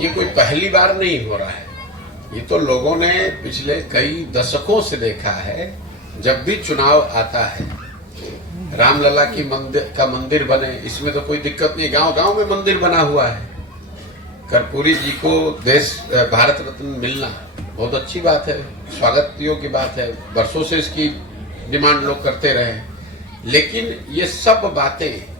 ये कोई पहली बार नहीं हो रहा है, ये तो लोगों ने पिछले कई दशकों से देखा है। जब भी चुनाव आता है, रामलला की मंदिर बने, इसमें तो कोई दिक्कत नहीं, गांव गांव में मंदिर बना हुआ है। कर्पूरी जी को भारत रत्न मिलना बहुत अच्छी बात है, स्वागत योग्य बात है, वर्षों से इसकी डिमांड लोग करते रहे। लेकिन ये सब बातें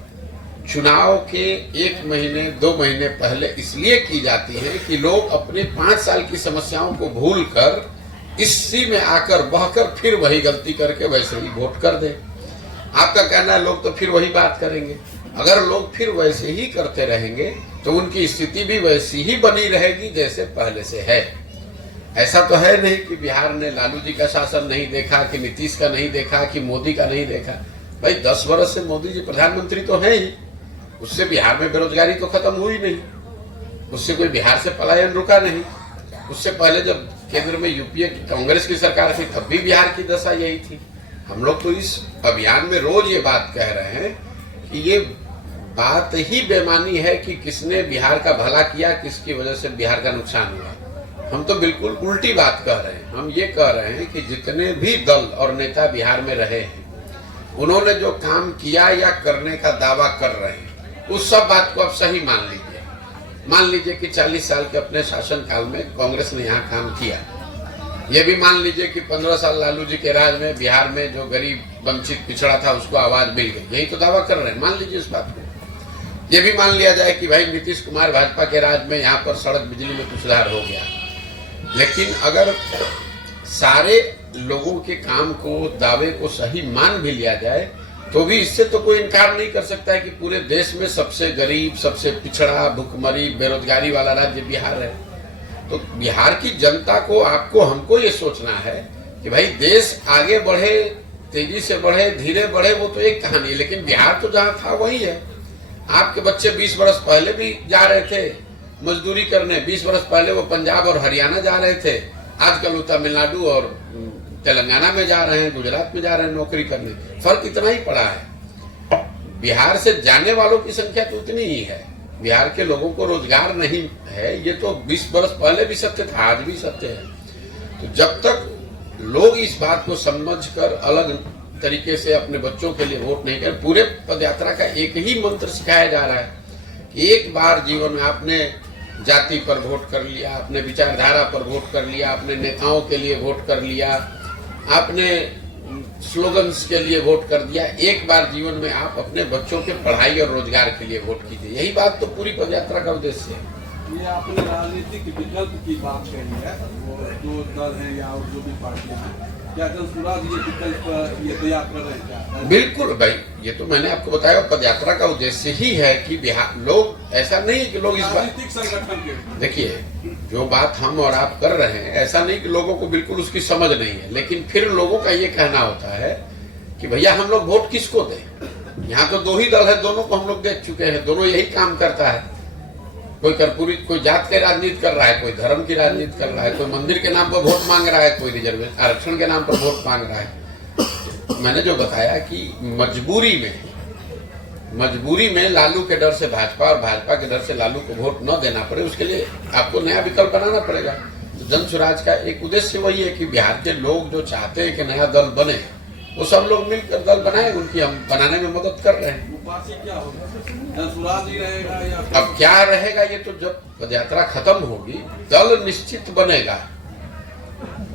चुनाव के 1 महीने 2 महीने पहले इसलिए की जाती है कि लोग अपने 5 साल की समस्याओं को भूलकर इसी में आकर बहकर फिर वही गलती करके वैसे ही वोट कर दें। आपका कहना है लोग तो फिर वही बात करेंगे। अगर लोग फिर वैसे ही करते रहेंगे तो उनकी स्थिति भी वैसी ही बनी रहेगी जैसे पहले से है। ऐसा तो है नहीं कि बिहार ने लालू जी का शासन नहीं देखा, कि नीतीश का नहीं देखा, कि मोदी का नहीं देखा। भाई 10 वर्ष से मोदी जी प्रधानमंत्री तो है ही, उससे बिहार में बेरोजगारी तो खत्म हुई नहीं, उससे कोई बिहार से पलायन रुका नहीं। उससे पहले जब केंद्र में यूपीए की कांग्रेस की सरकार थी तब भी बिहार की दशा यही थी। हम लोग तो इस अभियान में रोज ये बात कह रहे हैं कि ये बात ही बेमानी है कि किसने बिहार का भला किया, किसकी वजह से बिहार का नुकसान हुआ। हम तो बिल्कुल उल्टी बात कह रहे हैं। हम ये कह रहे हैं कि जितने भी दल और नेता बिहार में रहे हैं, उन्होंने जो काम किया या करने का दावा कर रहे हैं, उस सब बात को आप सही मान लीजिए। मान लीजिए कि 40 साल के अपने शासन काल में कांग्रेस ने यहाँ काम किया। ये भी मान लीजिए कि 15 साल लालू जी के राज में बिहार में जो गरीब वंचित पिछड़ा था उसको आवाज मिल गई। यही तो दावा कर रहे हैं, मान लीजिए इस बात को। ये भी मान लिया जाए कि भाई नीतीश कुमार भाजपा के राज में यहाँ पर सड़क बिजली में कुछ सुधार हो गया। लेकिन अगर सारे लोगों के काम को, दावे को सही मान भी लिया जाए तो भी इससे तो कोई इनकार नहीं कर सकता है कि पूरे देश में सबसे गरीब, सबसे पिछड़ा, भुखमरी, बेरोजगारी वाला राज्य बिहार है। तो बिहार की जनता को, आपको, हमको ये सोचना है कि भाई देश आगे बढ़े, तेजी से बढ़े, धीरे बढ़े, वो तो एक कहानी है, लेकिन बिहार तो जहाँ था वही है। आपके बच्चे 20 वर्ष पहले भी जा रहे थे मजदूरी करने, 20 वर्ष पहले वो पंजाब और हरियाणा जा रहे थे, आजकल वो तमिलनाडु और तेलंगाना में जा रहे हैं, गुजरात में जा रहे हैं नौकरी करने। फर्क इतना ही पड़ा है। बिहार से जाने वालों की संख्या तो उतनी ही है, बिहार के लोगों को रोजगार नहीं है। ये तो 20 वर्ष पहले भी सत्य था, आज भी सत्य है। तो जब तक लोग इस बात को समझकर अलग तरीके से अपने बच्चों के लिए वोट नहीं करें, पूरे पदयात्रा का एक ही मंत्र सिखाया जा रहा है कि एक बार जीवन में आपने जाति पर वोट कर लिया, आपने विचारधारा पर वोट कर लिया, आपने नेताओं के लिए वोट कर लिया, आपने स्लोगन्स के लिए वोट कर दिया, एक बार जीवन में आप अपने बच्चों के पढ़ाई और रोजगार के लिए वोट कीजिए। यही बात तो पूरी पदयात्रा का उद्देश्य है। ये आपने राजनीतिक विकल्प की बात कही है, वो जो दल है या जो भी पार्टियां हैं, क्या जनसुराज ये विकल्प ये तैयार कर रहे हैं? बिल्कुल भाई, ये तो मैंने आपको बताया, पदयात्रा का उद्देश्य ही है कि बिहार लोग, ऐसा नहीं कि लोग इस राजनीतिक संगठन के, देखिए जो बात हम और आप कर रहे हैं, ऐसा नहीं कि लोगों को बिल्कुल उसकी समझ नहीं है, लेकिन फिर लोगों का ये कहना होता है कि भैया हम लोग वोट किसको दें। यहाँ तो 2 ही दल है, दोनों को हम लोग देख चुके हैं, दोनों यही काम करता है। कोई कर्पूरी, कोई जात के राजनीति कर रहा है, कोई धर्म की राजनीति कर रहा है, कोई मंदिर के नाम पर वोट मांग रहा है, कोई रिजर्वेशन आरक्षण के नाम पर वोट मांग रहा है। मैंने जो बताया कि मजबूरी में लालू के डर से भाजपा और भाजपा के डर से लालू को वोट न देना पड़े, उसके लिए आपको नया विकल्प बनाना पड़ेगा। तो जन स्वराज का एक उद्देश्य वही है कि बिहार के लोग जो चाहते हैं कि नया दल बने, वो सब लोग मिलकर दल बनाए, उनकी हम बनाने में मदद कर रहे हैं। क्या होगा, जनसुराज ही रहेगा या अब क्या रहेगा, ये तो जब पदयात्रा खत्म होगी दल निश्चित बनेगा।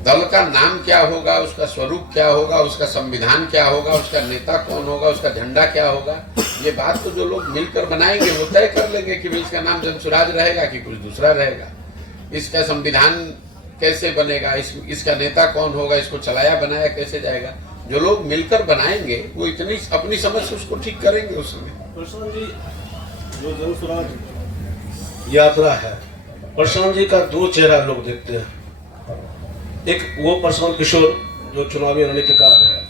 दल का नाम क्या होगा, उसका स्वरूप क्या होगा, उसका संविधान क्या होगा, उसका नेता कौन होगा, उसका झंडा क्या होगा, ये बात तो जो लोग मिलकर बनाएंगे वो तय कर लेंगे कि इसका नाम जनसुराज रहेगा कि कुछ दूसरा रहेगा, इसका संविधान कैसे बनेगा, इसका नेता कौन होगा, इसको चलाया बनाया कैसे जाएगा। जो लोग मिलकर बनाएंगे वो इतनी अपनी समझ से उसको ठीक करेंगे। उसमें प्रशांत जी, जो जनसुराज यात्रा है, प्रशांत जी का 2 चेहरा लोग देखते हैं। एक वो प्रशांत किशोर जो चुनावी रणनीतिकार है,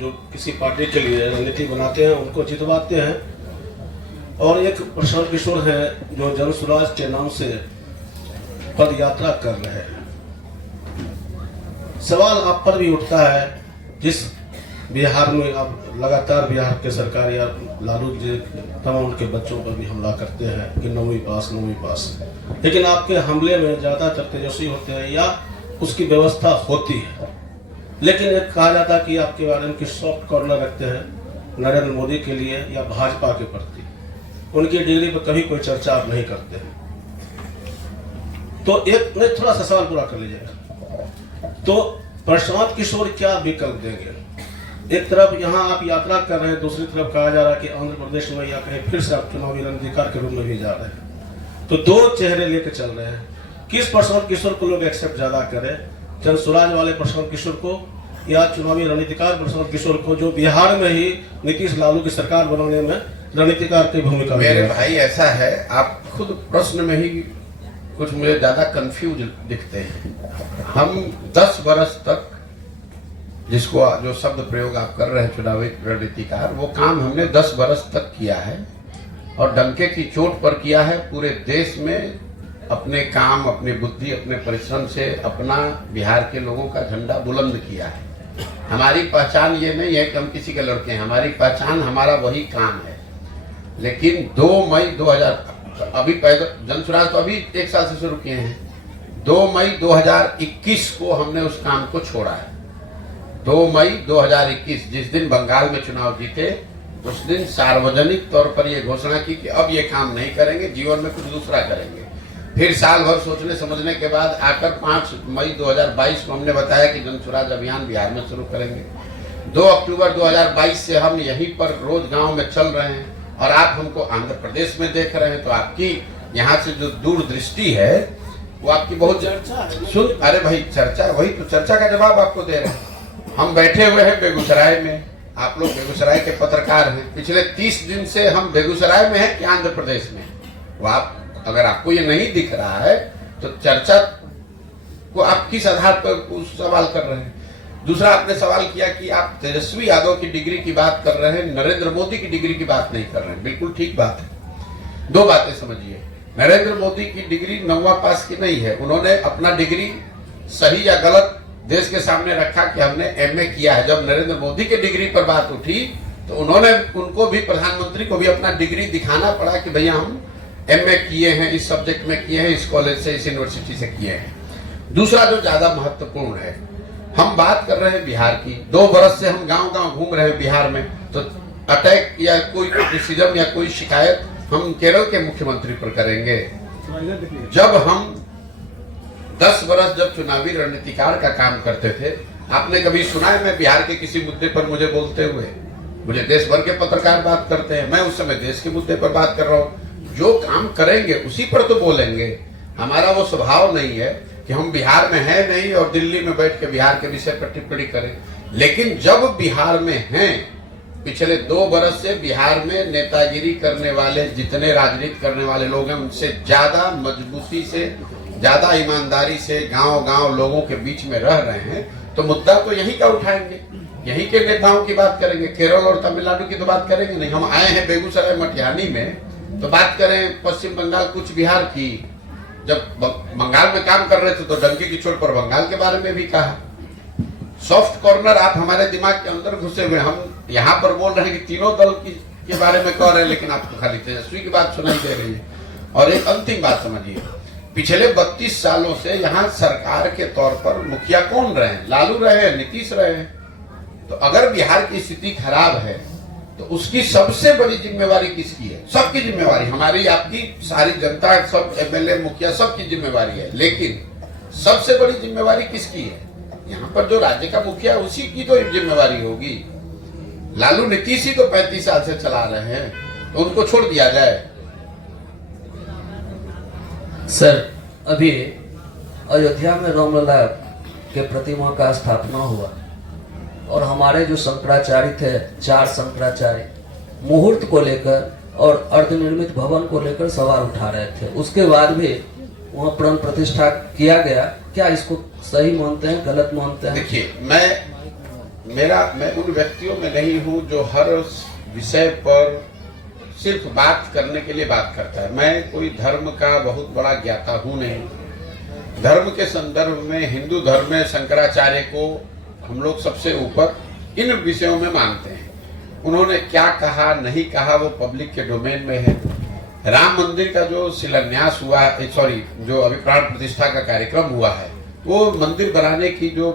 जो किसी पार्टी के लिए रणनीति बनाते हैं, उनको जितवाते हैं, और एक प्रशांत किशोर है जो जनसुराज के नाम से पद यात्रा कर रहे हैं। सवाल आप पर भी उठता है, जिस बिहार में अब लगातार बिहार के सरकार या लालू जी तमाम उनके बच्चों पर भी हमला करते हैं कि 9वीं पास, लेकिन आपके हमले में ज़्यादातर तेजस्वी होते हैं या उसकी व्यवस्था होती है। लेकिन एक कहा जाता है कि आपके बारे में कि सॉफ्ट कॉर्नर रखते हैं नरेंद्र मोदी के लिए या भाजपा के प्रति, उनकी डिग्री पर कभी कोई चर्चा आप नहीं करते हैं। तो एक नहीं, थोड़ा सा सवाल पूरा कर लीजिएगा। तो प्रशांत किशोर क्या विकल्प देंगे? एक तरफ यहाँ आप यात्रा कर रहे हैं, दूसरी तरफ कहा जा रहा है कि आंध्र प्रदेश में या कहीं फिर से आप चुनावी रणनीतिकार के रूप में भी जा रहे हैं। तो दो चेहरे लेकर चल रहे हैं, किस प्रशांत किशोर को लोग एक्सेप्ट ज्यादा करें, जनसुराज वाले प्रशांत किशोर को या चुनावी रणनीतिकार प्रशांत किशोर को, जो बिहार में ही नीतीश लालू की सरकार बनाने में रणनीतिकार की भूमिका? मेरे भाई ऐसा है, आप खुद प्रश्न में ही कुछ मुझे ज्यादा कंफ्यूज दिखते हैं। हम 10 वर्ष तक जिसको जो शब्द प्रयोग आप कर रहे हैं चुनावी रणनीतिकार, वो काम हमने 10 वर्ष तक किया है और डंके की चोट पर किया है। पूरे देश में अपने काम, अपनी बुद्धि, अपने परिश्रम से अपना बिहार के लोगों का झंडा बुलंद किया है। हमारी पहचान ये नहीं है कि हम किसी के लड़के हैं, हमारी पहचान हमारा वही काम है। लेकिन 2 मई 2000 अभी पैदल जनसुराज तो अभी 1 साल से शुरू किए हैं। 2 मई 2021 को हमने उस काम को छोड़ा है। 2 मई 2021 जिस दिन बंगाल में चुनाव जीते, उस दिन सार्वजनिक तौर पर यह घोषणा की कि अब ये काम नहीं करेंगे, जीवन में कुछ दूसरा करेंगे। फिर साल भर सोचने समझने के बाद आकर 5 मई 2022 को हमने बताया कि जनसुराज अभियान बिहार में शुरू करेंगे। 2 अक्टूबर 2022 से हम यहीं पर रोज गांव में चल रहे हैं और आप हमको आंध्र प्रदेश में देख रहे हैं। तो आपकी यहाँ से जो दूरदृष्टि है वो आपकी बहुत सुन, अरे भाई चर्चा, वही तो चर्चा का जवाब आपको दे रहे हैं। हम बैठे हुए हैं बेगूसराय में, आप लोग बेगूसराय के पत्रकार हैं। पिछले 30 दिन से हम बेगूसराय में हैं कि आंध्र प्रदेश में? वो आप, अगर आपको ये नहीं दिख रहा है तो चर्चा को आप किस आधार पर सवाल कर रहे हैं? दूसरा आपने सवाल किया कि आप तेजस्वी यादव की डिग्री की बात कर रहे हैं, नरेंद्र मोदी की डिग्री की बात नहीं कर रहे हैं। बिल्कुल ठीक बात है। 2 बातें समझिए, नरेंद्र मोदी की डिग्री 9वां पास की नहीं है। उन्होंने अपना डिग्री सही या गलत देश के सामने रखा कि हमने MA किया है। जब नरेंद्र मोदी की डिग्री पर बात उठी तो उनको भी, प्रधानमंत्री को भी अपना डिग्री दिखाना पड़ा कि भैया हम MA किए हैं, इस सब्जेक्ट में किए हैं, इस कॉलेज से, इस यूनिवर्सिटी से किए हैं। दूसरा जो ज्यादा महत्वपूर्ण है, हम बात कर रहे हैं बिहार की। 2 वर्ष से हम गांव गांव घूम रहे हैं बिहार में। तो अटैक या कोई क्रिटिसिज्म या कोई शिकायत हम केरल के मुख्यमंत्री पर करेंगे। जब हम 10 वर्ष जब चुनावी रणनीतिकार का काम करते थे, आपने कभी सुना है मैं बिहार के किसी मुद्दे पर मुझे बोलते हुए? मुझे देश भर के पत्रकार बात करते हैं, मैं उस समय देश के मुद्दे पर बात कर रहा हूँ। जो काम करेंगे उसी पर तो बोलेंगे। हमारा वो स्वभाव नहीं है कि हम बिहार में हैं नहीं और दिल्ली में बैठ के बिहार के विषय पर टिप्पणी करें। लेकिन जब बिहार में हैं, पिछले 2 वर्ष से बिहार में नेतागिरी करने वाले, जितने राजनीति करने वाले लोग हैं, उनसे ज्यादा मजबूती से, ज्यादा ईमानदारी से गांव गांव लोगों के बीच में रह रहे हैं। तो मुद्दा तो यही का उठाएंगे, यही के नेताओं की बात करेंगे। केरल और तमिलनाडु की तो बात करेंगे नहीं। हम आए हैं बेगूसराय मटिहानी में, तो बात करें पश्चिम बंगाल, कुछ बिहार की। जब बंगाल में काम कर रहे थे तो डंकी की चोट पर बंगाल के बारे में भी कहा। सॉफ्ट कॉर्नर आप हमारे दिमाग के अंदर घुसे हुए। हम यहाँ पर बोल रहे हैं कि तीनों दल के बारे में कह रहे हैं, लेकिन आपको खाली तेजस्वी की बात सुनाई दे रही है। और एक अंतिम बात समझिए, पिछले 32 सालों से यहाँ सरकार के तौर पर मुखिया कौन रहे हैं? लालू रहे हैं, नीतीश रहे हैं। तो अगर बिहार की स्थिति खराब है तो उसकी सबसे बड़ी जिम्मेवारी किसकी है? सबकी जिम्मेवारी, हमारी, आपकी, सारी जनता, सब MLA, मुखिया, सबकी जिम्मेवारी है। लेकिन सबसे बड़ी जिम्मेवारी किसकी है? यहाँ पर जो राज्य का मुखिया, उसी की तो जिम्मेवारी होगी। लालू नीतीश ही तो 35 साल से चला रहे हैं, तो उनको छोड़ दिया जाए। सर, अभी अयोध्या में रामलला के प्रतिमा का स्थापना हुआ और हमारे जो शंकराचार्य थे, 4 शंकराचार्य, मुहूर्त को लेकर और अर्धनिर्मित भवन को लेकर सवाल उठा रहे थे। उसके बाद भी वहाँ प्राण प्रतिष्ठा किया गया। क्या इसको सही मानते हैं, गलत मानते हैं? देखिए, मैं उन व्यक्तियों में नहीं हूँ जो हर विषय पर सिर्फ बात करने के लिए बात करता है। मैं कोई धर्म का बहुत बड़ा ज्ञाता हूँ नहीं। धर्म के संदर्भ में हिंदू धर्म में शंकराचार्य को हम लोग सबसे ऊपर इन विषयों में मानते हैं। उन्होंने क्या कहा नहीं कहा वो पब्लिक के डोमेन में है। राम मंदिर का जो शिलान्यास हुआ है, सॉरी, जो अभी प्राण प्रतिष्ठा का कार्यक्रम हुआ है, वो मंदिर बनाने की जो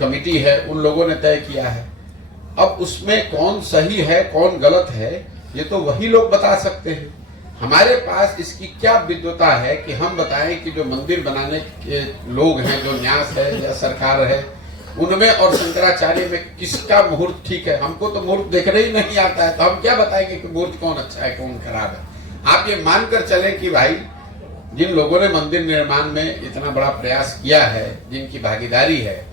कमेटी है उन लोगों ने तय किया है। अब उसमें कौन सही है कौन गलत है ये तो वही लोग बता सकते हैं। हमारे पास इसकी क्या विद्वता है कि हम बताएं कि जो मंदिर बनाने के लोग हैं, जो न्यास है या सरकार है, उनमें और शंकराचार्य में किसका मुहूर्त ठीक है। हमको तो मुहूर्त देखने ही नहीं आता है, तो हम क्या बताएंगे कि मुहूर्त कौन अच्छा है कौन खराब है। आप ये मानकर चलें कि भाई जिन लोगों ने मंदिर निर्माण में इतना बड़ा प्रयास किया है, जिनकी भागीदारी है,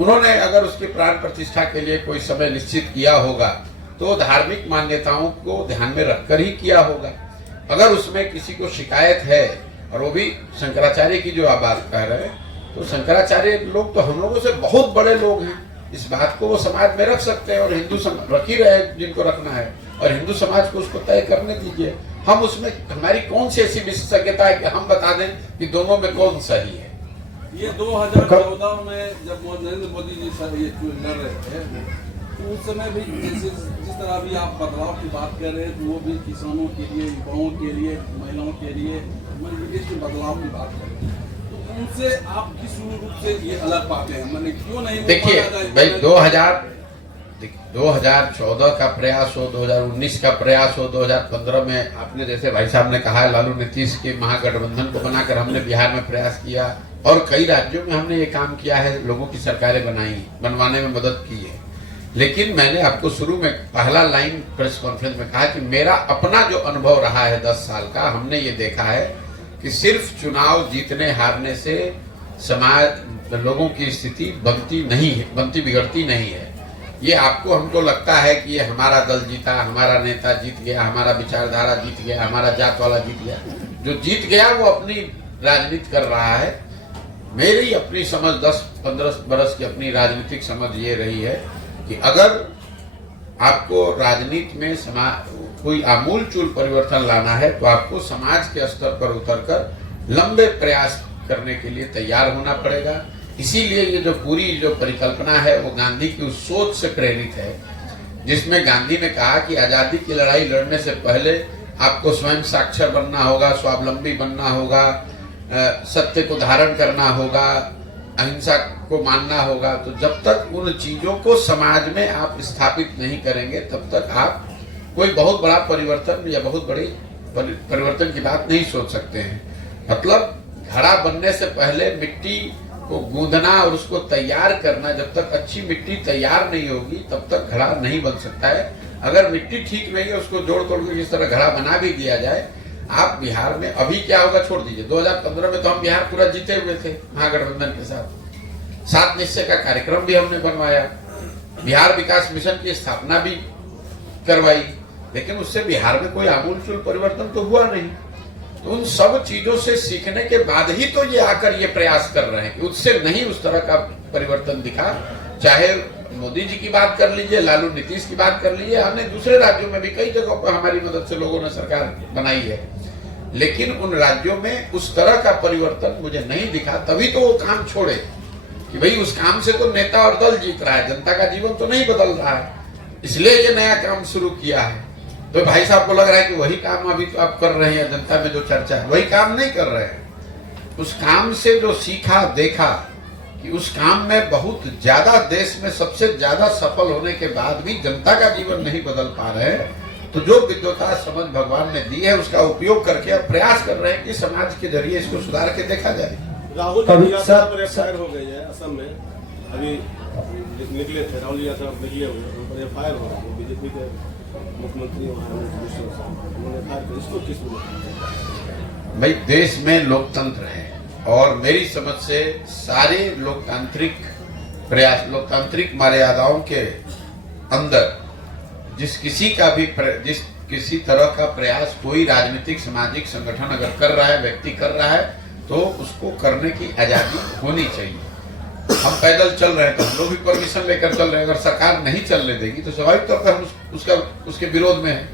उन्होंने अगर उसकी प्राण प्रतिष्ठा के लिए कोई समय निश्चित किया होगा तो धार्मिक मान्यताओं को ध्यान में रखकर ही किया होगा। अगर उसमें किसी को शिकायत है, और वो भी शंकराचार्य की जो आप बात कह रहे हैं, तो शंकराचार्य लोग तो हम लोगों से बहुत बड़े लोग हैं। इस बात को वो समाज में रख सकते हैं और हिंदू समाज रख ही रहे जिनको रखना है, और हिंदू समाज को उसको तय करने दीजिए। हम उसमें हमारी कौन सी ऐसी विशेषज्ञता है कि हम बता दें कि दोनों में कौन सही है। ये 2014 में जब नरेंद्र मोदी जी सर ये लड़ रहे थे, तो उस समय भी जिस तरह भी आप बदलाव की बात कर रहे हैं, तो वो भी किसानों के लिए, युवाओं के लिए, महिलाओं के लिए विदेश में बदलाव की बात कर रहे हैं। तो उनसे आप किस रूप से ये अलग पाते हैं, मैंने क्यों नहीं? देखिए भाई, 2014 का प्रयास हो, 2019 का प्रयास हो, 2015 में आपने जैसे भाई साहब ने कहा, लालू नीतीश के महागठबंधन को बनाकर हमने बिहार में प्रयास किया, और कई राज्यों में हमने ये काम किया है, लोगों की सरकारें बनवाने में मदद की है। लेकिन मैंने आपको शुरू में पहला लाइन प्रेस कॉन्फ्रेंस में कहा कि मेरा अपना जो अनुभव रहा है 10 साल का, हमने ये देखा है कि सिर्फ चुनाव जीतने हारने से समाज लोगों की स्थिति बनती बिगड़ती नहीं है। ये आपको हमको लगता है कि ये हमारा दल जीता, हमारा नेता जीत गया, हमारा विचारधारा जीत गया, हमारा जात वाला जीत गया। जो जीत गया वो अपनी राजनीति कर रहा है। मेरी अपनी समझ 10-15 बरस की अपनी राजनीतिक समझ ये रही है कि अगर आपको राजनीति में कोई आमूलचूल परिवर्तन लाना है तो आपको समाज के स्तर पर उतरकर लंबे प्रयास करने के लिए तैयार होना पड़ेगा। इसीलिए ये जो पूरी जो परिकल्पना है वो गांधी की उस सोच से प्रेरित है, जिसमें गांधी ने कहा कि आजादी की लड़ाई लड़ने से पहले आपको स्वयं साक्षर बनना होगा, स्वावलंबी बनना होगा, सत्य को धारण करना होगा, अहिंसा को मानना होगा। तो जब तक उन चीजों को समाज में आप स्थापित नहीं करेंगे तब तक आप कोई बहुत बड़ा परिवर्तन या बहुत बड़ी परिवर्तन की बात नहीं सोच सकते हैं। मतलब घड़ा बनने से पहले मिट्टी को गूंदना और उसको तैयार करना, जब तक अच्छी मिट्टी तैयार नहीं होगी तब तक घड़ा नहीं बन सकता है। अगर मिट्टी ठीक नहीं है, उसको जोड़ तोड़ के इस तरह घड़ा बना भी दिया जाए। आप बिहार में अभी क्या होगा छोड़ दीजिए, 2015 में तो हम बिहार पूरा जीते हुए थे महागठबंधन के साथ। 7 निश्चय का कार्यक्रम भी हमने बनवाया, बिहार विकास मिशन की स्थापना भी करवाई, लेकिन उससे बिहार में कोई आमूलचूल परिवर्तन तो हुआ नहीं। तो उन सब चीजों से सीखने के बाद ही तो ये आकर ये प्रयास कर रहे हैं कि उससे नहीं उस तरह का परिवर्तन दिखा। चाहे मोदी जी की बात कर लीजिए, लालू नीतीश की बात कर लीजिए, हमने दूसरे राज्यों में भी कई जगहों पर हमारी मदद से लोगों ने सरकार बनाई है, लेकिन उन राज्यों में उस तरह का परिवर्तन मुझे नहीं दिखा। तभी तो वो काम छोड़े कि भाई उस काम से तो नेता और दल जीत रहा है, जनता का जीवन तो नहीं बदल रहा है, इसलिए ये नया काम शुरू किया है। तो भाई साहब को लग रहा है कि वही काम अभी तो आप कर रहे हैं, जनता में जो चर्चा है वही काम नहीं कर रहे हैं। उस काम से जो सीखा देखा कि उस काम में बहुत ज्यादा, देश में सबसे ज्यादा सफल होने के बाद भी जनता का जीवन नहीं बदल पा रहे हैं, तो जो विद्वता समझ भगवान ने दी है उसका उपयोग करके अब प्रयास कर रहे हैं कि समाज के जरिए इसको सुधार के देखा जाए। राहुल जी यात्रा पर एफआईआर हो गई है असम में, अभी निकले थे राहुल जी यात्रा निकले हुए, उन पर एफआईआर हो गई। बीजेपी के मुख्यमंत्री उन्होंने एफआईआर इसको किस भाई, देश में लोकतंत्र है और मेरी समझ से सारे लोकतांत्रिक प्रयास, लोकतांत्रिक मर्यादाओं के अंदर जिस किसी तरह का प्रयास कोई राजनीतिक सामाजिक संगठन अगर कर रहा है, व्यक्ति कर रहा है, तो उसको करने की आजादी होनी चाहिए। हम पैदल चल रहे हैं तो हम लोग भी परमिशन लेकर चल रहे हैं, अगर सरकार नहीं चलने देगी तो स्वाभाविक तौर पर हम उसके विरोध में है।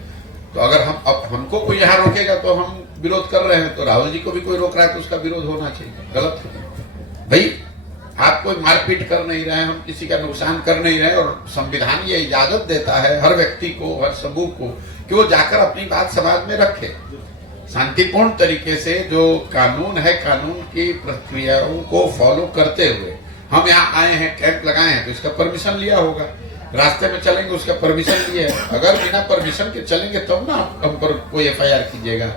तो अगर हमको कोई यहाँ रोकेगा तो हम विरोध कर रहे हैं, तो राहुल जी को भी कोई रोक रहा है तो उसका विरोध होना चाहिए। गलत है भाई, आप कोई मारपीट कर नहीं रहे हैं, हम किसी का नुकसान कर नहीं रहे, और संविधान ये इजाजत देता है हर व्यक्ति को, हर समूह को, कि वो जाकर अपनी बात समाज में रखे शांतिपूर्ण तरीके से। जो कानून है, कानून की प्रक्रियाओं को फॉलो करते हुए। हम यहाँ आए हैं, कैंप लगाए हैं, तो इसका परमिशन लिया होगा। रास्ते में चलेंगे, उसका परमिशन लिए है। अगर बिना परमिशन के चलेंगे तब ना हम पर कोई FIR कीजिएगा।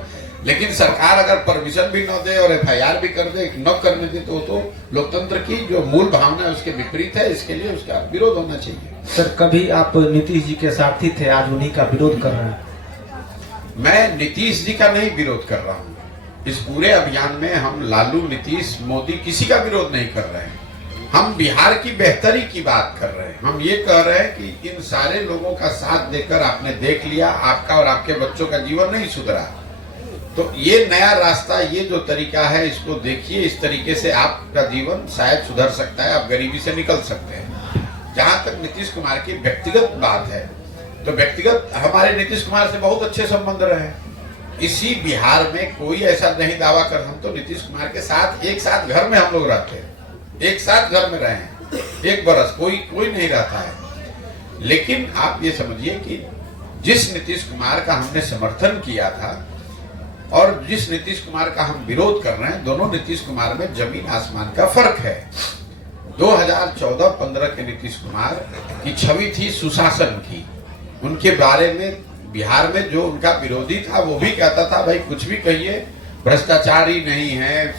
लेकिन सरकार अगर परमिशन भी न दे और FIR भी कर दे, न करने दे, तो लोकतंत्र की जो मूल भावना है उसके विपरीत है। इसके लिए उसका विरोध होना चाहिए। सर, कभी आप नीतीश जी के सारथी थे, आज उन्हीं का विरोध कर रहे हैं। मैं नीतीश जी का नहीं विरोध कर रहा हूँ। इस पूरे अभियान में हम लालू, नीतीश, मोदी किसी का विरोध नहीं कर रहे हैं। हम बिहार की बेहतरी की बात कर रहे हैं। हम ये कह रहे हैं कि इन सारे लोगों का साथ देकर आपने देख लिया, आपका और आपके बच्चों का जीवन नहीं सुधरा, तो ये नया रास्ता, ये जो तरीका है, इसको देखिए। इस तरीके से आपका जीवन शायद सुधर सकता है, आप गरीबी से निकल सकते हैं। जहां तक नीतीश कुमार की व्यक्तिगत बात है, तो व्यक्तिगत हमारे नीतीश कुमार से बहुत अच्छे संबंध रहे। इसी बिहार में कोई ऐसा नहीं दावा कर, हम तो नीतीश कुमार के साथ एक साथ घर में हम लोग रहते हैं, एक साथ घर में रहे हैं 1 बरस, कोई नहीं रहता है। लेकिन आप ये समझिए कि जिस नीतीश कुमार का हमने समर्थन किया था और जिस नीतीश कुमार का हम विरोध कर रहे हैं, दोनों नीतीश कुमार में जमीन आसमान का फर्क है। 2014-15 के नीतीश कुमार की छवि थी सुशासन की। उनके बारे में बिहार में जो उनका विरोधी था वो भी कहता था, भाई कुछ भी कहिए, भ्रष्टाचार ही नहीं है,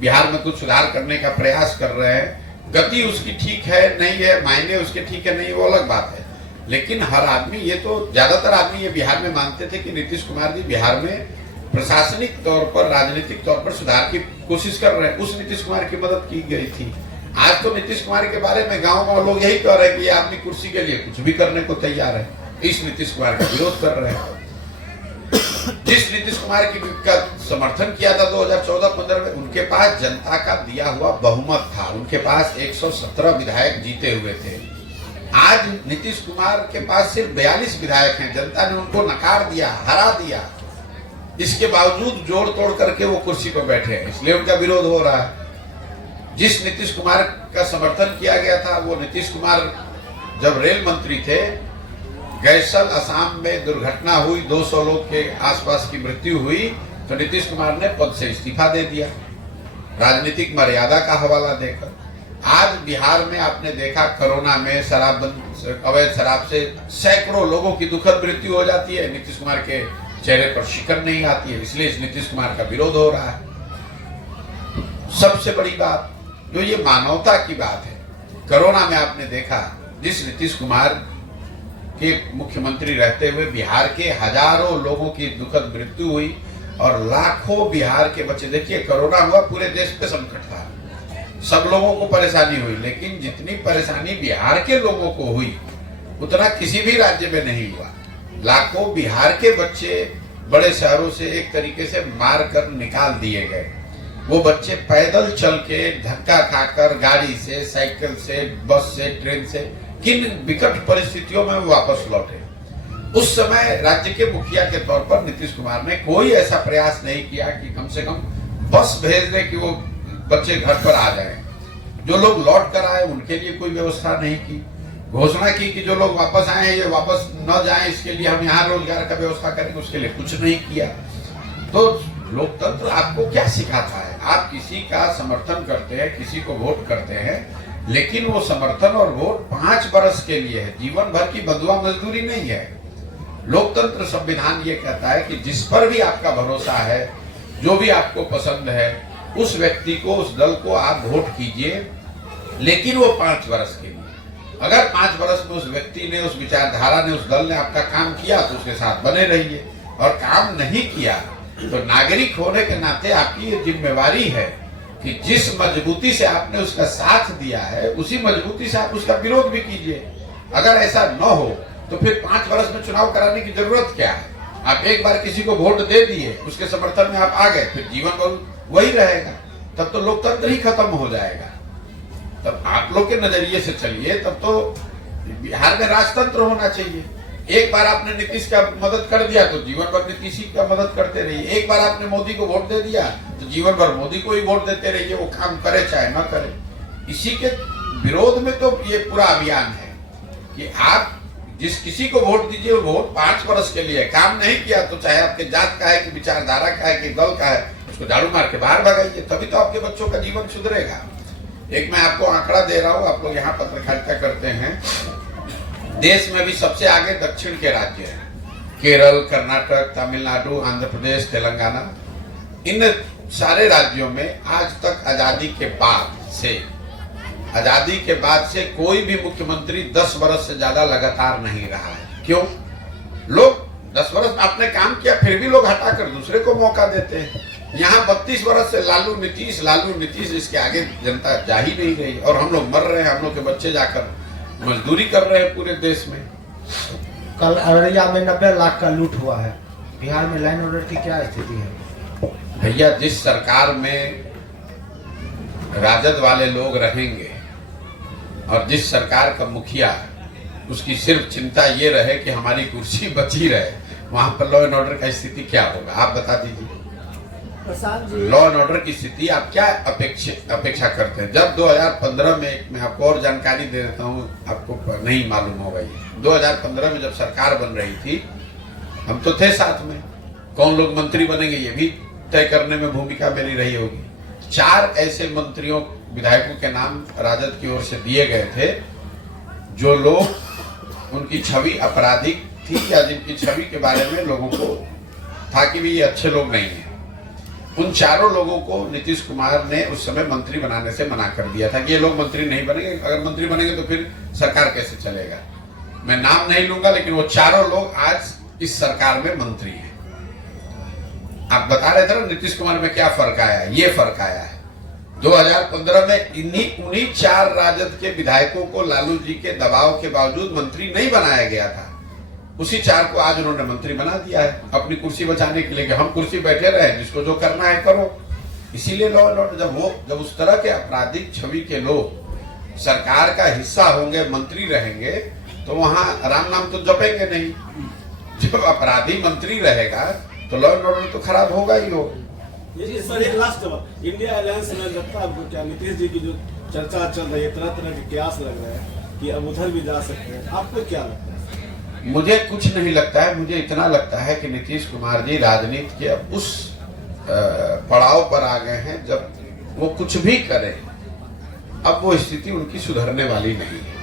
बिहार में कुछ सुधार करने का प्रयास कर रहे हैं। गति उसकी ठीक है नहीं है, मायने उसके ठीक है नहीं, वो अलग बात है। लेकिन हर आदमी, ये तो ज्यादातर आदमी ये बिहार में मानते थे कि नीतीश कुमार जी बिहार में प्रशासनिक तौर पर, राजनीतिक तौर पर सुधार की कोशिश कर रहे हैं। उस नीतीश कुमार की मदद की गई थी। आज तो नीतीश कुमार के बारे में गाँव में लोग यही कह रहे हैं कि ये आदमी कुर्सी के लिए कुछ भी करने को तैयार है। इस नीतीश कुमार का विरोध कर रहे हैं। जिस नीतीश कुमार का समर्थन किया था 2014-15 में, उनके पास जनता का दिया हुआ बहुमत था। उनके पास 117 विधायक जीते हुए थे। आज नीतीश कुमार के पास सिर्फ 42 विधायक हैं। जनता ने उनको नकार दिया, हरा दिया। इसके बावजूद जोड़ तोड़ करके वो कुर्सी पर बैठे हैं, इसलिए उनका विरोध हो रहा है। जिस नीतीश कुमार का समर्थन किया गया था, वो नीतीश कुमार जब रेल मंत्री थे, गैसल असम में दुर्घटना हुई, 200 लोग के आसपास की मृत्यु हुई, तो नीतीश कुमार ने पद से इस्तीफा दे दिया राजनीतिक मर्यादा का हवाला देकर। आज बिहार में आपने देखा, कोरोना में अवैध शराब से सैकड़ों लोगों की दुखद मृत्यु हो जाती है। नीतीश कुमार के चेहरे पर शिकन नहीं आती है, इसलिए इस नीतीश कुमार का विरोध हो रहा है। सबसे बड़ी बात जो ये मानवता की बात है, कोरोना में आपने देखा, जिस नीतीश कुमार के मुख्यमंत्री रहते हुए बिहार के हजारों लोगों की दुखद मृत्यु हुई और लाखों बिहार के बच्चे, देखिए कोरोना हुआ, पूरे देश पे संकट था, सब लोगों को परेशानी हुई, लेकिन जितनी परेशानी बिहार के लोगों को हुई उतना किसी भी राज्य में नहीं हुआ। लाखों बिहार के बच्चे बड़े शहरों से एक तरीके से मार कर निकाल दिए गए। वो बच्चे पैदल चल के, धक्का खाकर, गाड़ी से, साइकिल से, बस से, ट्रेन से, किन विकट परिस्थितियों में वो वापस लौटे। उस समय राज्य के मुखिया के तौर पर नीतीश कुमार ने कोई ऐसा प्रयास नहीं किया कि कम से कम बस भेज दे कि वो बच्चे घर पर आ जाएं। जो लोग लौट कर आए उनके लिए कोई व्यवस्था नहीं की। घोषणा की कि जो लोग वापस आए हैं ये वापस न जाएं, इसके लिए हम यहाँ रोजगार का व्यवस्था करेंगे, उसके लिए कुछ नहीं किया। तो लोकतंत्र आपको क्या सिखाता है? आप किसी का समर्थन करते हैं, किसी को वोट करते हैं, लेकिन वो समर्थन और वोट 5 वर्ष के लिए है, जीवन भर की बंधुआ मजदूरी नहीं है। लोकतंत्र संविधान ये कहता है कि जिस पर भी आपका भरोसा है, जो भी आपको पसंद है, उस व्यक्ति को, उस दल को आप वोट कीजिए, लेकिन वो 5 वर्ष के लिए। अगर 5 वर्ष में उस व्यक्ति ने, उस विचारधारा ने, उस दल ने आपका काम किया तो उसके साथ बने रहिए, और काम नहीं किया तो नागरिक होने के नाते आपकी ये जिम्मेवारी है कि जिस मजबूती से आपने उसका साथ दिया है उसी मजबूती से आप उसका विरोध भी कीजिए। अगर ऐसा न हो तो फिर 5 वर्ष में चुनाव कराने की जरूरत क्या है? आप एक बार किसी को वोट दे दिए, उसके समर्थन में आप आ गए, फिर जीवन भर वही रहेगा, तब तो लोकतंत्र ही खत्म हो जाएगा। तब आप लोग के नजरिए से चलिए, तब तो बिहार में राजतंत्र होना चाहिए। एक बार आपने नीतीश का मदद कर दिया तो जीवन भर नीतीश ही का मदद करते रहिए। एक बार आपने मोदी को वोट दे दिया तो जीवन भर मोदी को ही वोट देते रहिए, वो काम करे चाहे ना करे। इसी के विरोध में तो ये पूरा अभियान है कि आप जिस किसी को वोट दीजिए वो वोट 5 वर्ष के लिए, काम नहीं किया तो चाहे आपके जात का है कि विचारधारा का है कि दल का है, उसको झाड़ू मार के बाहर भगाइए, तभी तो आपके बच्चों का जीवन सुधरेगा। एक मैं आपको आंकड़ा दे रहा हूं, आप लोग यहाँ पत्रकारिता करते हैं, देश में भी सबसे आगे दक्षिण के राज्य हैं, केरल, कर्नाटक, तमिलनाडु, आंध्र प्रदेश, तेलंगाना। इन सारे राज्यों में आज तक आजादी के बाद से कोई भी मुख्यमंत्री 10 वर्ष से ज्यादा लगातार नहीं रहा है। क्यों? लोग 10 वर्ष में आपने काम किया, फिर भी लोग हटाकर दूसरे को मौका देते हैं। यहाँ 32 वर्ष से लालू नीतीश, इसके आगे जनता जा ही नहीं रही, और हम लोग मर रहे हैं, हम लोग के बच्चे जाकर मजदूरी कर रहे हैं पूरे देश में। कल अररिया में 90 लाख का लूट हुआ है। बिहार में लाइन ऑर्डर की क्या स्थिति है? भैया, जिस सरकार में राजद वाले लोग रहेंगे और जिस सरकार का मुखिया उसकी सिर्फ चिंता ये रहे कि हमारी कुर्सी बची रहे, वहां पर लॉ एंड ऑर्डर का स्थिति क्या होगा आप बता दीजिए। लॉ एंड ऑर्डर की स्थिति आप क्या अपेक्षा करते हैं? जब 2015 में, मैं आपको और जानकारी दे देता हूं, आपको नहीं मालूम होगा ये, 2015 में जब सरकार बन रही थी, हम तो थे साथ में, कौन लोग मंत्री बनेंगे ये भी तय करने में भूमिका मेरी रही होगी। 4 ऐसे मंत्रियों, विधायकों के नाम राजद की ओर से दिए गए थे जो लोग, उनकी छवि आपराधिक थी या जिनकी छवि के बारे में लोगों को था कि भी ये अच्छे लोग नहीं हैं। उन चारों लोगों को नीतीश कुमार ने उस समय मंत्री बनाने से मना कर दिया था कि ये लोग मंत्री नहीं बनेंगे, अगर मंत्री बनेंगे तो फिर सरकार कैसे चलेगा। मैं नाम नहीं लूंगा, लेकिन वो चारों लोग आज इस सरकार में मंत्री हैं। आप बता रहे थे ना नीतीश कुमार में क्या फर्क आया, ये फर्क आया है। 2015 में उन्हीं 4 राजद के विधायकों को लालू जी के दबाव के बावजूद मंत्री नहीं बनाया गया था, उसी 4 को आज उन्होंने मंत्री बना दिया है अपनी कुर्सी बचाने के लिए कि हम कुर्सी बैठे रहे, जिसको जो करना है करो। इसीलिए लॉ एंड ऑर्डर, जब उस तरह के आपराधिक छवि के लोग सरकार का हिस्सा होंगे, मंत्री रहेंगे, तो वहां राम नाम तो जपेंगे नहीं। जब अपराधी मंत्री रहेगा तो लॉ एंड ऑर्डर तो खराब होगा ही होगा। ये सर एक लास्ट सवाल, इंडिया अलायंस में लगता है आपको क्या नीतीश जी की जो चर्चा चल रही है, तरह तरह के कयास लग रहे हैं कि अब उधर भी जा सकते हैं, आपको क्या लगता है? मुझे कुछ नहीं लगता है, मुझे इतना लगता है कि नीतीश कुमार जी राजनीति के अब उस पड़ाव पर आ गए हैं जब वो कुछ भी करें, अब वो स्थिति उनकी सुधरने वाली नहीं है।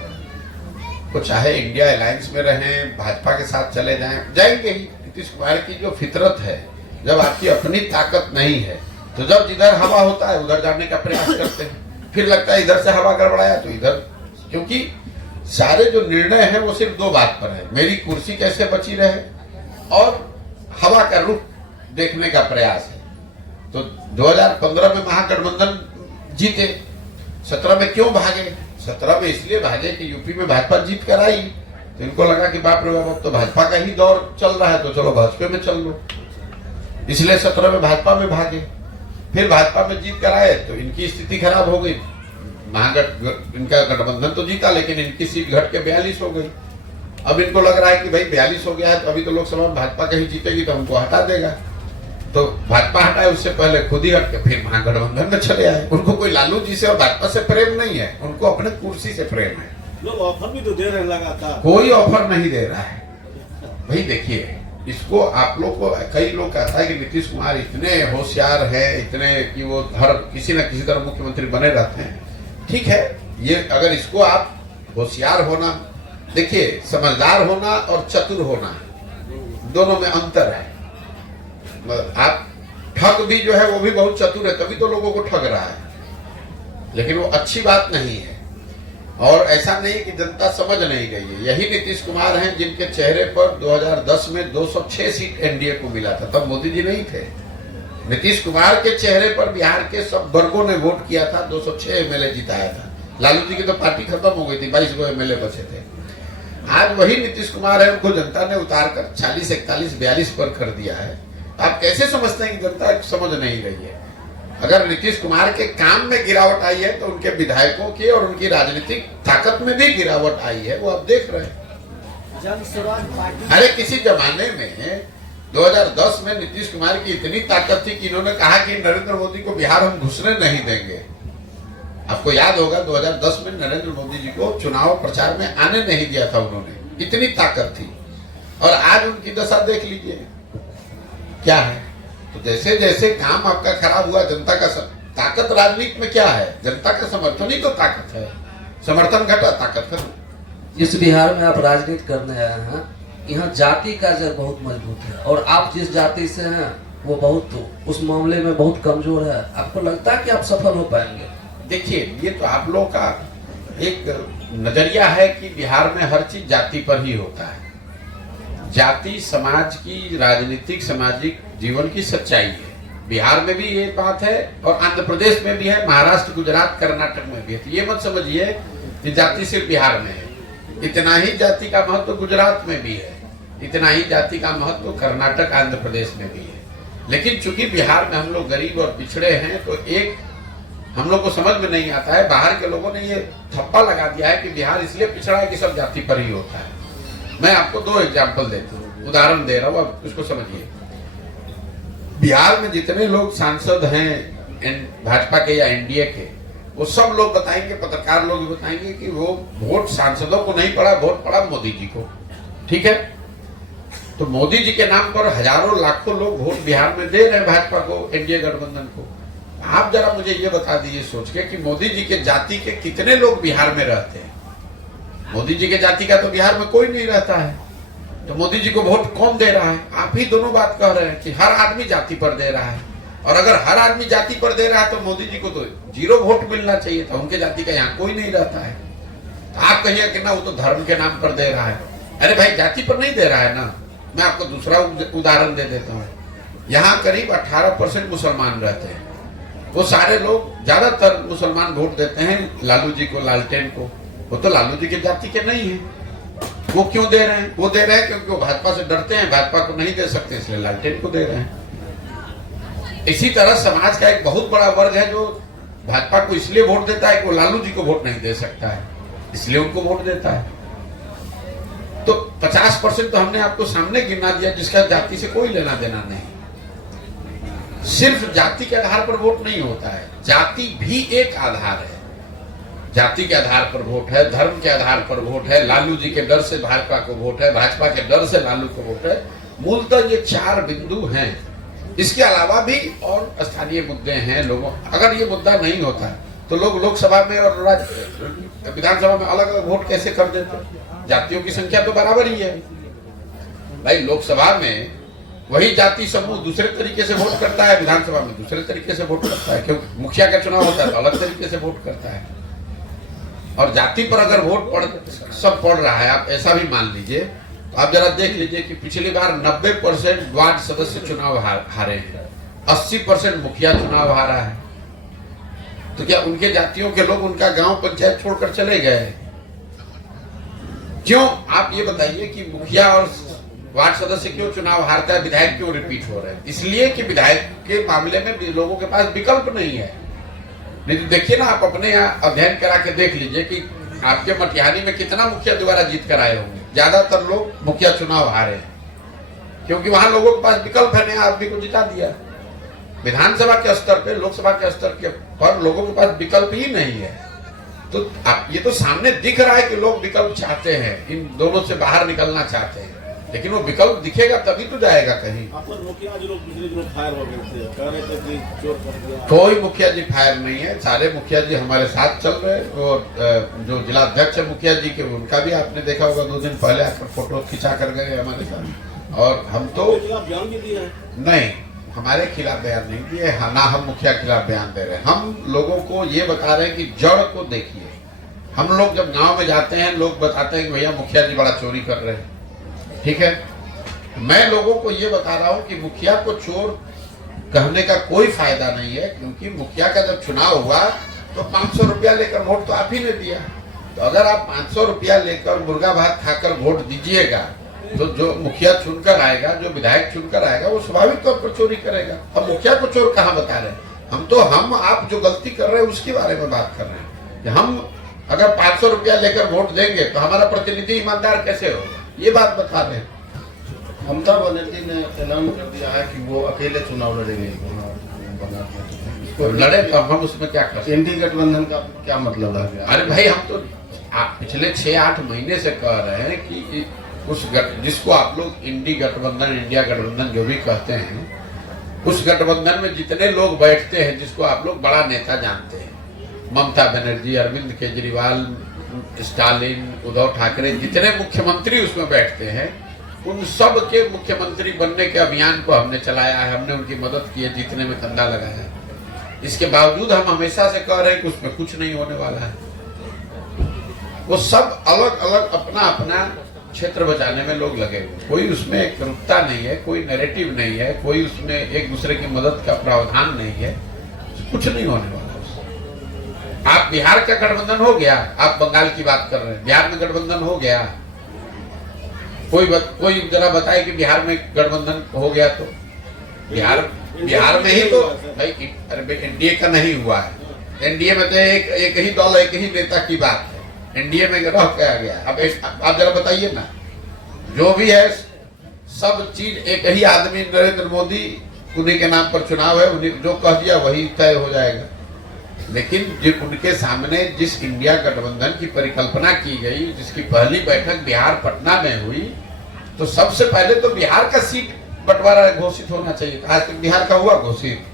वो चाहे इंडिया अलायंस में रहें, भाजपा के साथ चले जाएंगे ही। नीतीश कुमार की जो फितरत है, जब आपकी अपनी ताकत नहीं है तो जब जिधर हवा होता है उधर जाने का प्रयास करते हैं, फिर लगता है इधर से हवा गड़बड़ाया तो इधर, क्योंकि सारे जो निर्णय हैं वो सिर्फ 2 बात पर है, मेरी कुर्सी कैसे बची रहे और हवा का रुख देखने का प्रयास है। तो 2015 में महागठबंधन जीते, 17 में क्यों भागे? 17 में इसलिए भागे कि यूपी में भाजपा जीत कर आई, तो इनको लगा कि बाप रे बाप, तो भाजपा का ही दौर चल रहा है तो चलो भाजपा में चल लो, इसलिए 17 में भाजपा में भागे। फिर भाजपा में जीत कर आए तो इनकी स्थिति खराब हो गई, इनका गठबंधन तो जीता लेकिन इनकी सीट घट के 42 हो गई। अब इनको लग रहा है कि भाई 42 हो गया है तो अभी तो लोकसभा में भाजपा कहीं जीतेगी तो हमको हटा देगा, तो भाजपा हटाए उससे पहले खुद ही हट के फिर महागठबंधन में चले आए। उनको कोई लालू जी से और भाजपा से प्रेम नहीं है, उनको अपने कुर्सी से प्रेम है। लोग ऑफर भी तो दे रहे हैं लगातार, कोई ऑफर नहीं दे रहा है। भाई देखिए, इसको आप लोग को, कई लोग कहता है कि नीतीश कुमार इतने होशियार है, इतने कि वो हर किसी न किसी तरह मुख्यमंत्री बने रहते हैं। ठीक है, ये अगर इसको आप होशियार होना, देखिए समझदार होना और चतुर होना दोनों में अंतर है। आप ठग भी जो है वो भी बहुत चतुर है, तभी तो लोगों को ठग रहा है, लेकिन वो अच्छी बात नहीं है। और ऐसा नहीं कि जनता समझ नहीं गई है। यही नीतीश कुमार हैं जिनके चेहरे पर 2010 में 206 सीट एनडीए को मिला था, तब मोदी जी नहीं थे। नीतीश कुमार के चेहरे पर बिहार के सब वर्गों ने वोट किया था, 206 एमएलए जिताया था। लालू जी की तो पार्टी खत्म हो गई थी, 22 एमएलए बचे थे। आज वही नीतीश कुमार है, उनको जनता ने उतार कर 40, 41, 42 पर कर दिया है। आप कैसे समझते हैं कि जनता समझ नहीं रही है? अगर नीतीश कुमार के काम में गिरावट आई है तो उनके विधायकों की और उनकी राजनीतिक ताकत में भी गिरावट आई है, वो आप देख रहे हैं। अरे किसी जमाने में 2010 में नीतीश कुमार की इतनी ताकत थी कि इन्होंने कहा कि नरेंद्र मोदी को बिहार हम घुसने नहीं देंगे। आपको याद होगा 2010 में नरेंद्र मोदी जी को चुनाव प्रचार में आने नहीं दिया था उन्होंने, इतनी ताकत थी। और आज उनकी दशा देख लीजिए क्या है। तो जैसे जैसे काम आपका खराब हुआ, जनता का ताकत राजनीति में क्या है, जनता का समर्थन ही तो ताकत है। समर्थन घटा, ताकत खत्म। इस बिहार में आप राजनीति करने आए हैं, यहाँ जाति का जड़ बहुत मजबूत है और आप जिस जाति से हैं वो बहुत उस मामले में बहुत कमजोर है। आपको लगता है कि आप सफल हो पाएंगे? देखिए, ये तो आप लोगों का एक नजरिया है कि बिहार में हर चीज जाति पर ही होता है। जाति समाज की, राजनीतिक सामाजिक जीवन की सच्चाई है। बिहार में भी ये बात है और आंध्र प्रदेश में भी है, महाराष्ट्र, गुजरात, कर्नाटक में भी है। तो ये मत समझिए कि जाति सिर्फ बिहार में है। इतना ही जाति का महत्व गुजरात में भी है, इतना ही जाति का महत्व कर्नाटक, आंध्र प्रदेश में भी है। लेकिन चूंकि बिहार में हम लोग गरीब और पिछड़े हैं, तो एक हम लोग को समझ में नहीं आता है। बाहर के लोगों ने ये थप्पा लगा दिया है कि बिहार इसलिए पिछड़ा है कि सब जाति पर ही होता है। मैं आपको 2 एग्जाम्पल देता हूँ, उदाहरण दे रहा हूँ, आप उसको समझिए। बिहार में जितने लोग सांसद हैं भाजपा के या एनडीए के, वो सब लोग बताएंगे, पत्रकार लोग भी बताएंगे कि वो वोट सांसदों को नहीं पड़ा, वोट पड़ा मोदी जी को। ठीक है, तो मोदी जी के नाम पर हजारों लाखों लोग वोट बिहार में दे रहे हैं भाजपा को, एनडीए गठबंधन को। आप जरा मुझे ये बता दीजिए सोच के कि मोदी जी के जाति के कितने लोग बिहार में रहते हैं। मोदी जी के जाति का तो बिहार में कोई नहीं रहता है, तो मोदी जी को वोट कौन दे रहा है? आप ही दोनों बात कह रहे हैं कि हर आदमी जाति पर दे रहा है। और अगर हर आदमी जाति पर दे रहा है तो मोदी जी को तो 0 वोट मिलना चाहिए था। उनके जाति का यहाँ कोई नहीं रहता है। तो आप कहिए कि ना वो तो धर्म के नाम पर दे रहा है। अरे भाई, जाति पर नहीं दे रहा है ना। मैं आपको दूसरा उदाहरण दे देता हूँ। यहाँ करीब 18% मुसलमान रहते हैं। वो सारे लोग, ज्यादातर मुसलमान वोट देते हैं लालू जी को, लालटेन को। वो तो लालू जी के जाति के नहीं है। वो क्यों दे रहे हैं? वो दे रहे हैं क्योंकि वो भाजपा से डरते हैं, भाजपा को नहीं दे सकते, इसलिए लालटेन को दे रहे हैं। इसी तरह समाज का एक बहुत बड़ा वर्ग है जो भाजपा को इसलिए वोट देता है कि वो लालू जी को वोट नहीं दे सकता है, इसलिए उनको वोट देता है। तो 50% तो हमने आपको सामने गिना दिया जिसका जाति से कोई लेना देना नहीं। सिर्फ जाति के आधार पर वोट नहीं होता है, जाति भी एक आधार है। जाति के आधार पर वोट है, धर्म के आधार पर वोट है, लालू जी के डर से भाजपा को वोट है, भाजपा के डर से लालू को वोट है। मूलतः ये 4 बिंदु हैं। इसके अलावा भी और स्थानीय मुद्दे हैं लोगों। अगर ये मुद्दा नहीं होता तो लोग लोकसभा में और विधानसभा में अलग अलग वोट कैसे कर देते? जातियों की संख्या तो बराबर ही है भाई। लोकसभा में वही जाति समूह दूसरे तरीके से वोट करता है, विधानसभा में दूसरे तरीके से वोट करता है, क्योंकि मुखिया का चुनाव होता है तो अलग तरीके से वोट करता है। और जाति पर अगर वोट सब पड़ रहा है, आप ऐसा भी मान लीजिए, तो आप जरा देख लीजिए कि पिछली बार 90% वार्ड सदस्य चुनाव हारे हैं, 80% मुखिया चुनाव हारा है। तो क्या उनके जातियों के लोग उनका गांव पंचायत छोड़कर चले गए? क्यों? आप ये बताइए कि मुखिया और वार्ड सदस्य क्यों चुनाव हारता है, विधायक क्यों रिपीट हो रहे हैं? इसलिए कि विधायक के मामले में लोगों के पास विकल्प नहीं है। नहीं तो देखिए ना, आप अपने यहाँ अध्ययन करा के देख लीजिए कि आपके मटिहानी में कितना मुखिया दोबारा जीत कर आए होंगे। ज्यादातर लोग मुखिया चुनाव हारे हैं क्योंकि वहां लोगों के पास विकल्प है, नया आदमी को जिता दिया। विधानसभा के स्तर पे, लोकसभा के स्तर के पर लोगों के पास विकल्प ही नहीं है। तो आप ये तो सामने दिख रहा है कि लोग विकल्प चाहते हैं, इन दोनों से बाहर निकलना चाहते हैं, लेकिन वो विकल्प दिखेगा तभी तो जाएगा कहीं। मुखिया जी लोग पिछले दिनों फायर हो गए थे, कह रहे थे कि चोर पकड़ लिया। कोई मुखिया जी फायर नहीं है, सारे मुखिया जी हमारे साथ चल रहे हैं। और जो जिला अध्यक्ष है मुखिया जी के, उनका भी आपने देखा होगा 2 दिन पहले आकर फोटो खिंचा कर गए हमारे साथ। और हम तो बयान भी दिए हैं? नहीं, हमारे खिलाफ बयान नहीं दिए, ना हम मुखिया के खिलाफ बयान दे रहे हैं। हम लोगों को ये बता रहे हैं कि जड़ को देखिए। हम लोग जब गांव में जाते हैं, लोग बताते हैं कि भैया मुखिया जी बड़ा चोरी कर रहे हैं। ठीक है, मैं लोगों को ये बता रहा हूं कि मुखिया को चोर कहने का कोई फायदा नहीं है, क्योंकि मुखिया का जब चुनाव हुआ तो 500 रुपया लेकर वोट तो आप ही ने दिया। तो अगर आप 500 रुपया लेकर मुर्गा भात खाकर वोट दीजिएगा तो जो मुखिया चुनकर आएगा, जो विधायक चुनकर आएगा, वो स्वाभाविक तौर पर चोरी करेगा। अब मुखिया को चोर कहाँ बता रहे हैं? हम आप जो गलती कर रहे हैं उसके बारे में बात कर रहे हैं कि हम अगर 500 रुपया लेकर वोट देंगे तो हमारा प्रतिनिधि ईमानदार कैसे होगा, ये बात बता रहे हैं। ममता बनर्जी ने ऐलान कर दिया है कि वो अकेले चुनाव लड़ेंगे। तो लड़े तो हम उसमें क्या कर सकते। इंडी गठबंधन का क्या मतलब है? अरे भाई हम तो पिछले 6-8 महीने से कह रहे हैं कि जिसको आप लोग इंडी गठबंधन, इंडिया गठबंधन जो भी कहते हैं, उस गठबंधन में जितने लोग बैठते हैं, जिसको आप लोग बड़ा नेता जानते हैं, ममता बनर्जी, अरविंद केजरीवाल, स्टालिन, उद्धव ठाकरे, जितने मुख्यमंत्री उसमें बैठते हैं, उन सब के मुख्यमंत्री बनने के अभियान को हमने चलाया है, हमने उनकी मदद की है, जीतने में कंधा लगाया है। इसके बावजूद हम हमेशा से कह रहे हैं कि उसमें कुछ नहीं होने वाला है। वो सब अलग अलग अपना अपना क्षेत्र बचाने में लोग लगे हुए, कोई उसमें एकरूपता नहीं है, कोई नैरेटिव नहीं है, कोई उसमें एक दूसरे की मदद का प्रावधान नहीं है, कुछ नहीं होने वाला। आप बिहार का गठबंधन हो गया, आप बंगाल की बात कर रहे हैं, बिहार में गठबंधन हो गया, कोई जरा बताए कि बिहार में गठबंधन हो गया तो बिहार में ही तो भाई एनडीए का नहीं हुआ है। एनडीए में तो एक ही दल, एक ही नेता की बात है, एनडीए में रह क्या गया। अब आप जरा बताइए ना, जो भी है सब चीज एक ही आदमी नरेंद्र मोदी, उन्हीं के नाम पर चुनाव है, उन्हीं जो कह दिया वही तय हो जाएगा। लेकिन उनके सामने जिस इंडिया गठबंधन की परिकल्पना की गई, जिसकी पहली बैठक बिहार पटना में हुई, तो सबसे पहले तो बिहार का सीट बंटवारा घोषित होना चाहिए। आज तक बिहार का हुआ घोषित?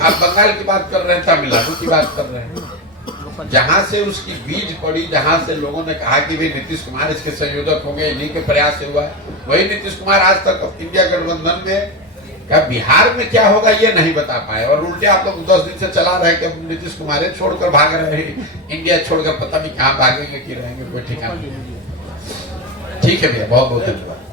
आप बंगाल की बात कर रहे हैं, तमिलनाडु की बात कर रहे हैं, जहां से उसकी बीज पड़ी, जहां से लोगों ने कहा कि भाई नीतीश कुमार इसके संयोजक होंगे, इन्हीं के प्रयास से हुआ, वही नीतीश कुमार आज तक इंडिया गठबंधन में क्या बिहार में क्या होगा ये नहीं बता पाए, और उल्टे आप लोग 10 दिन से चला रहे कि नीतीश कुमार छोड़कर भाग रहे हैं, इंडिया छोड़कर पता नहीं कहाँ भागेंगे कि रहेंगे, कोई ठिकाना नहीं। ठीक है भैया, बहुत बहुत धन्यवाद।